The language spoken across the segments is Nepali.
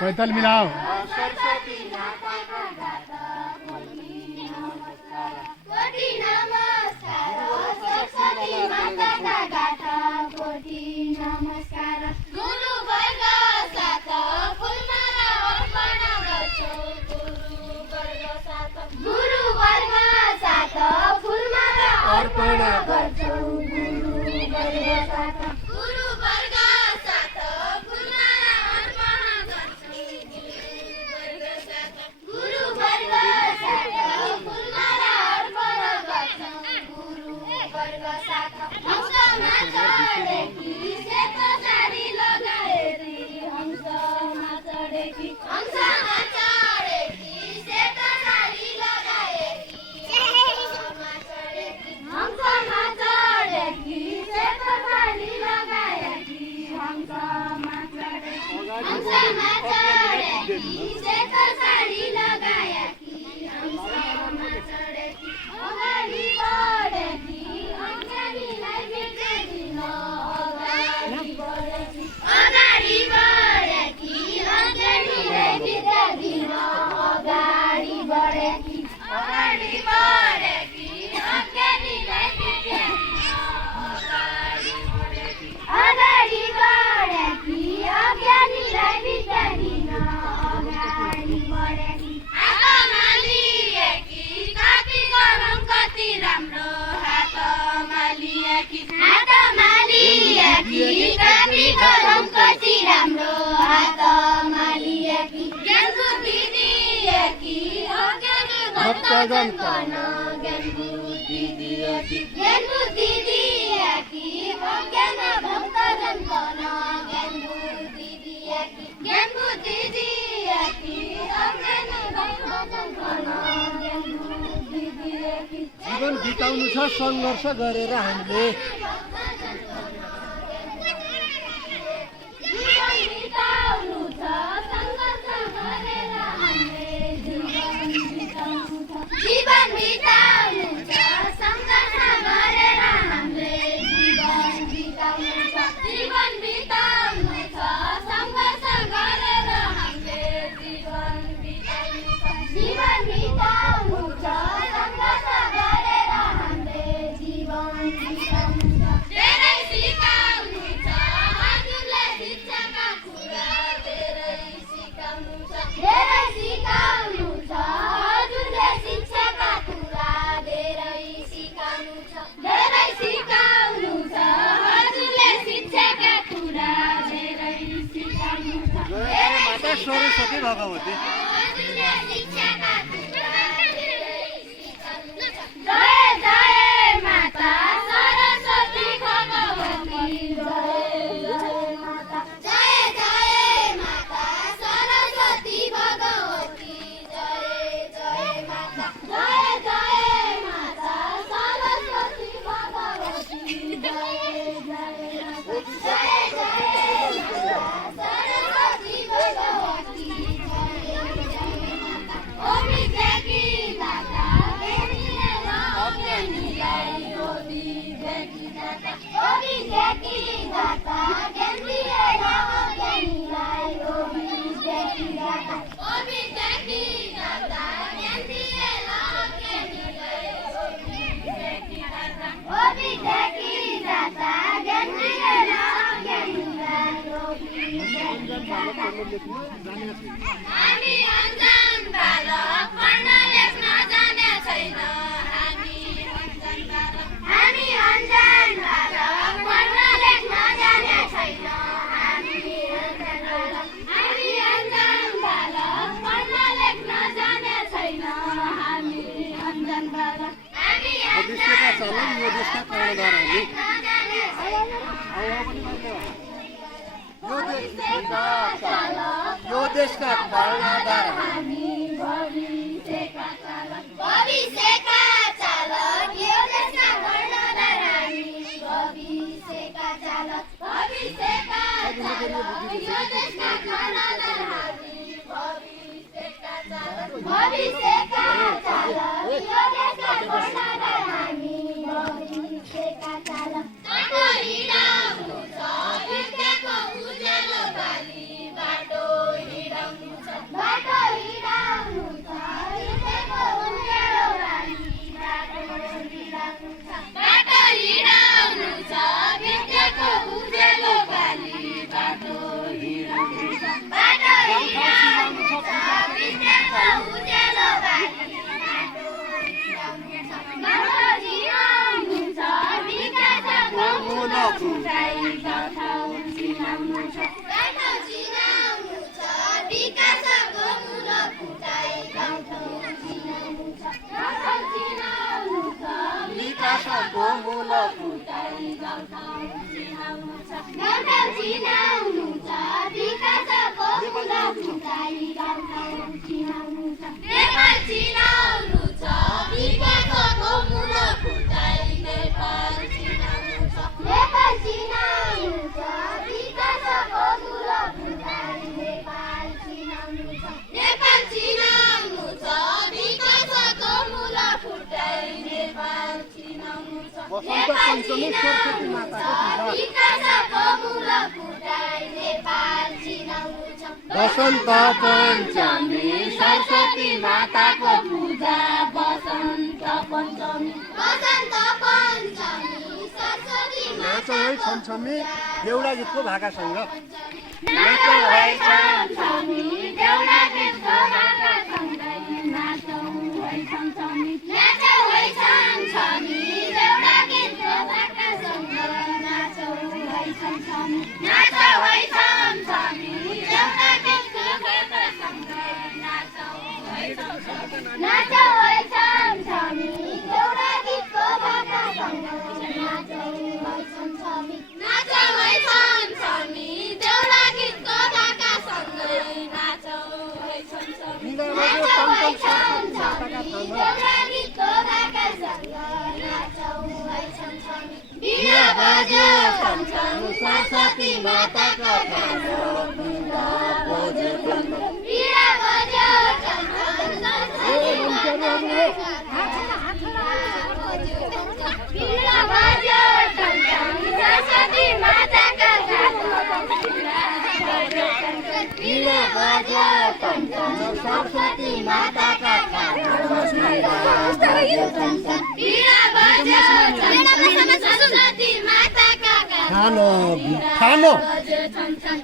पैताल मिलाओ। सरस्वती माताका गाथा कोटि नमस्कार कोटि नमस्कार सरस्वती माताका गाथा कोटि नमस्कार गुरु वर्ग साथ फुलमाला अर्पण गर्छु गुरु वर्ग साथ फुलमाला अर्पण गर्छु गुरु वर्ग साथ गुरु वर्ग साथ फुलमाला अर्पण गर्छु गुरु वर्ग साथ फुलमाला अर्पण गर्छु गुरु वर्ग साथ हंसमा चढेकी सेतो साडी लगाएकी हंसमा चढेकी सेतो साडी लगाएकी हंसमा चढेकी सेतो साडी लगाएकी हंसमा चढेकी सेतो साडी लगाएकी हंसमा चढेकी अगाडि बढेकी अज्ञानीलाई भेट्दैन अगाडि बढेकी अगाडि बढेकी अज्ञानीलाई भेट्दैन अगाडि बढेकी अगाडि बढेकी अज्ञानीलाई भेट्दैन अगाडि बढेकी अज्ञानीलाई भेट्दैन अगाडि बढेकी हातमा लिएकी कति गरौँ कति राम्रो हातमा लिएकी कति गरौँ कति राम्रो हातमा लिएकी ज्ञान बुद्धि दिएकी अज्ञानी भक्तजन कन ज्ञान बुद्धि दिएकी अज्ञान भक्तजन कन ज्ञान बुद्धि दिएकी अज्ञान भक्तजन कन ज्ञान बुद्धि दिएकी जीवन बिताउनु छ सङ्घर्ष गरेर हामीले जीवन बिताउनु छ सङ्घर्ष गरेर हामीले जीवन बिताउनु छ जीवन बिताउनु छ सङ्घर्ष गरेर हामीले जीवन बिताउनु छ जीवन बिताउनु छ सङ्घर्ष गरेर हामीले जीवन बिताउनु छ जीवन बिताउनु छ सङ्घर्ष गरेर हामीले जीवन बिताउनु छ धेरै सिकाउनु छ हजुरले शिक्षाका कुरा धेरै सिकाउनु छ हजुरले शिक्षाका कुरा धेरै सिकाउनु छ हजुरले शिक्षाका कुरा धेरै सिकाउनु छ माता सरस्वती भगवती हजुरले शिक्षाका कुरा धेरै सिकाउनु छ जय जय माता सरस्वती भगवती जय जय माता सरस्वती भगवती जय माता सरस्वती भगवती सरस्वती भगवती ओमी देखी दाता ज्ञानीलाई ओमी देखी दाता ज्ञानीलाई ओमी देखी दाता हामी अन्जान बालक पढ्न लेख्न जाने छैन हामी अन्जान बालक पढ्न लेख्न जाने छैन हामी अन्जान बालक पढ्न लेख्न जाने छैन हामी अन्जान बालक देशका चालक यो देशका कर्णधारहरूले यो देशका कर्णधार हामी भविष्यका चालक यो देशका कर्णधार हामी भविष्यका चालक यो देशका कर्णधार हामी भविष्यका चालक यो देशका कर्णधार हामी भविष्यका चालक हिँडाउनु छ विद्याको उज्यालो बाली बाटो हिँडाउनु फुल फुटाइ गाउँठाउँ चिनाउनु छ गाउँठाउँ चिनाउनु छ विकासको मूल फुटाइ गाउँठाउँ चिनाउनु छ गाउँठाउँ चिनाउनु छ विकासको मूल फुटाइ गाउँठाउँ चिनाउनु छ गाउँठाउँ चिनाउनु छ विकासको मूल फुटाइ गाउँठाउँ चिनाउनु छ नेपाल चिनाउनु छ विकासको मूल फुटाइ नेपाल चिनाउनु छ नेपाल चिनाउनु छ विकासको मूल फुटाइ नेपाल चिनाउनु छ नेपाल चिनाउनु छ विकासको मूल फुटाइ नेपाल चिनाउनु छ बसन्त पञ्चमी सरस्वती माताको पूजा विकासको मूल फुटाइ नेपाल चिनाउनु छ बसन्त पञ्चमी सरस्वती माताको पूजा बसन्त पञ्चमी सरस्वती नाच है छमछमी देउडा गीतको भाकासँग नाचौँ है छमछमी देउडा गीतको भाकासँगै नाचौँ है छमछमी नाचौँ है छमछमी देउडा गीतको भाकासँगै नाचौँ है छमछमी नाचौँ है छमछमी देउडा गीतको भाकासँगै नाचौँ है छमछमी नाचौँ है छमछमी देउडा गीतको भाकासँगै नाचौँ है छमछमी नाचौँ है छमछमी देउडा गीतको भाकासँगै नाचौँ है छमछमी नाचौँ है छमछमी देउडा गीतको भाकासँगै नाचौँ है छमछमी बिना बज्यो छमछम सरस्वती माताको खानो बिना बज्यो छमछम बिना बज्यो छमछम सरस्वती माताको बिना बज्यो छमछम सरस्वती माताको बिना बज्यो छमछम सरस्वती माताको बिना बज्यो छमछम सरस्वती माताका खानो खानो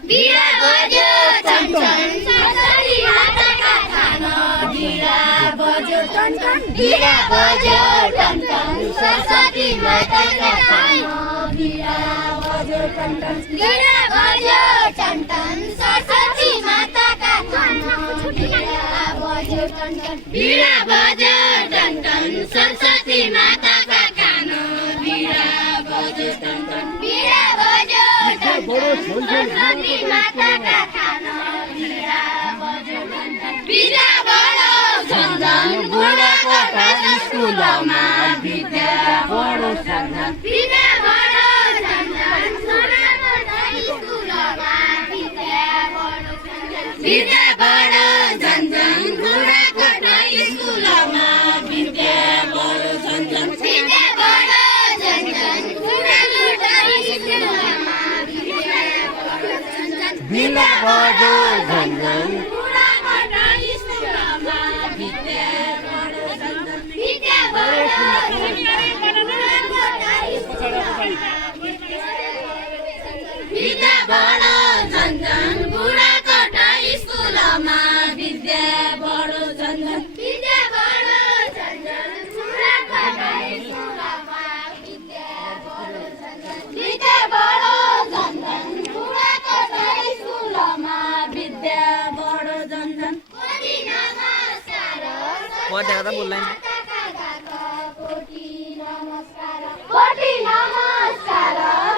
बिना बज्यो छमछम सरस्वती माताका खानो बिना बज्यो छमछम बिना बज्यो छमछम सरस्वती माताका खानो बिना बज्यो छमछम बिना बज्यो छमछम सरस्वती माताका खानो बिना बज्यो छमछम बिना बज्यो छमछम सरस्वती माताका खानो बिना बज्यो छमछम बिना बज्यो छमछम सरस्वती माताका खानो बिना बज्यो छमछम बिना बडो झन्झन बुढाकोटा स्कुलमा विद्या बडो झन्झन बिना बडो झन्झन बुढाकोटा स्कुलमा विद्या बडो झन्झन विद्या बडो झन्झन बुढाकोटा स्कुलमा विद्या बडो झन्झन विद्या बडो झन्झन बुढाकोटा स्कुलमा विद्या बडो झन्झन बिना बज्यो झन्झन बुढाकोटा स्कुलमा विद्या बडो झन्झन विद्या बडो झन्झन बुढाकोटा स्कुलमा विद्या बडो झन्झन बुढाकोटा स्कुलमा विद्या बडो झन्झन विद्या बडो झन्झन बुढाकोटा स्कुलमा विद्या बडो झन्झन विद्या बडो झन्झन बुढाकोटा स्कुलमा विद्या बडो झन्झन कोटी नमस्कार कोटी नमस्कार कोटी नमस्कार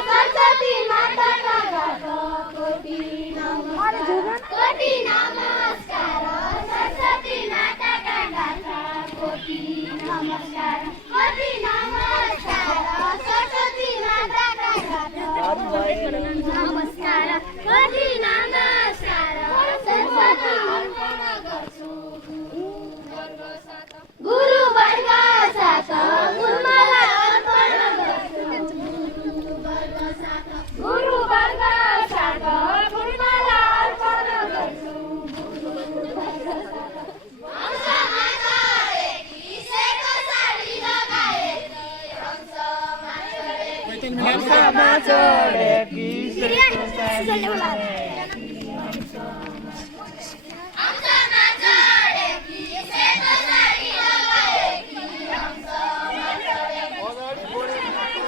सरस्वती माताका घरको कोटी नमस्कार कोटी नमस्कार सरस्वती माताका घरका कोटी नमस्कार कोटी नमस्कार सरस्वती माताका घरका नमस्कार कोटी नमस्कार सरस्वती अर्पण गर्छु गुरु वर्ग साथ गुरुमाला अर्पण गर्छु गुरु वर्ग साथ गुरुमाला अर्पण गर्छु हंसमा चढेकी सेतो साडी लगाएकी हंसमा चढेकी सेतो साडी हंसमा चढेकी सेतो साडी लगाएकी हंसमा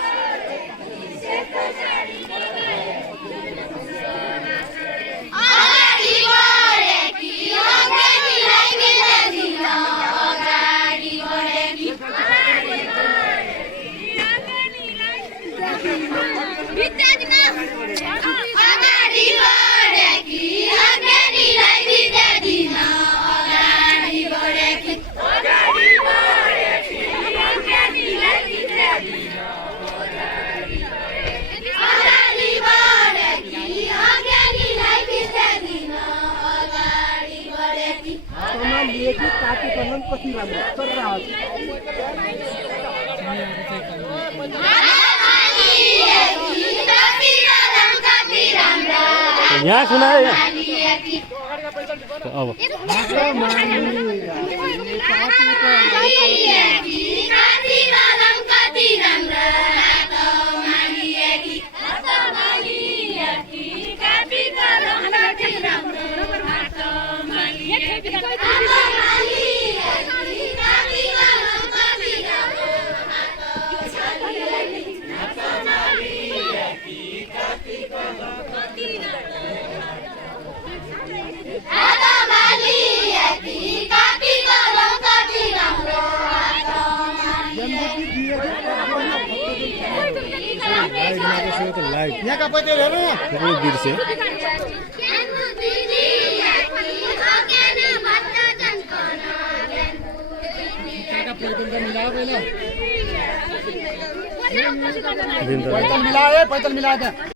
चढेकी सेतो अगाडि बढेकी अज्ञानीलाई विद्या दिन अगाडि बढेकी अगाडि बढेकी अज्ञानीलाई विद्या दिन अगाडि बढेकी अज्ञानीलाई विद्या दिन अगाडि बढेकी लिएकी काटी कलम कति राम्रो यहाँ सुनायो अब यहाँ का पैसा हेर्नु बिर्से पैदल मिलाए